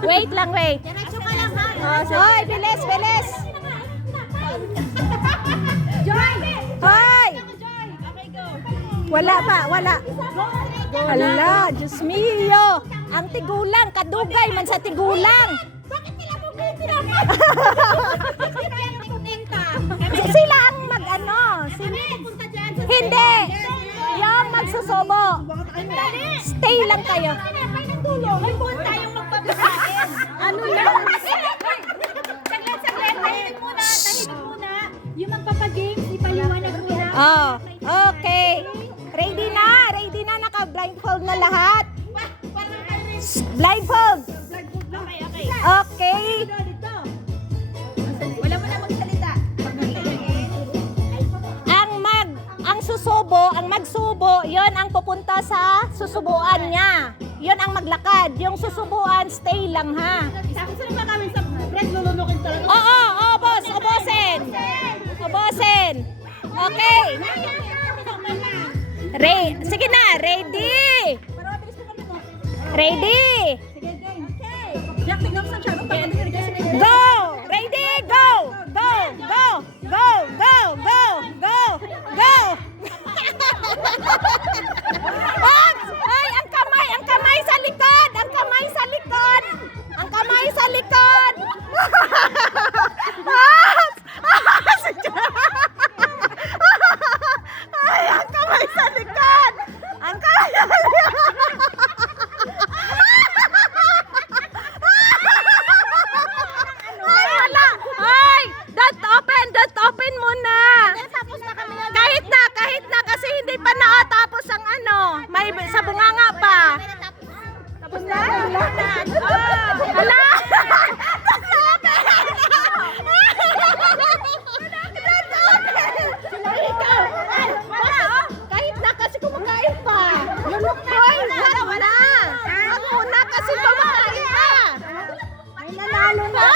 Wait lang, wait. Diretso ka lang ha. Hoy, bilis, bilis. Joy! Hoy! Joy! Okay, go. Wala pa, wala. Ala, Diyos mio. Ang tigulang, kadugay man sa tigulang. Bakit nila mo pinapin? Sila ang mag-ano. Punta dyan sa Hindi. Yung magsusubo. Stay lang kayo. May nagtulong. May buwan tayong magpapakain. Ano lang? Saglit. Tahimik muna. Yung magpapagames, ipaliwanag mo na. Oh, okay. Ready na. Ready na. Naka-blindfold na lahat. Blindfold. Okay. Okay. Wala mo na magsalita. Ang susubo, ang magsubo, yon ang pupunta sa susubuan niya. Yon ang maglakad. Yung susubuan, stay lang ha. Saan ba kami sa bread lulunukin talaga? Oo, boss. Obosin. Obosin. Okay. Sige na. Ready. Ready. Jack, tignan mo sa channel. Go. Ready. Go. Go. Go. Go. Go. Go. Go. Go. Ops! Ay, ang kamay sa likod. Ang kamay sa likod. Ang kamay sa likod. Ops! Ay, ang kamay sa likod. Ang kamay sa likod. Ay, wala. Ay, don't open muna. Kahit na kasi hindi pa nakatapos ang ano. May sa bunganga pa. Tapos na? Hala! Kahit na kasi kumakain pa. Wala. Ang una kasi kumakain pa. May nanalo na.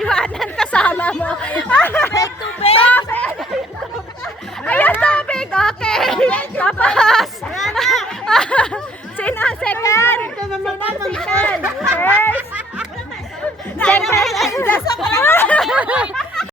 Iwanan kasama mo. Ayan, tubig. Okay. Tapos. Sino ang second? Sino ang second?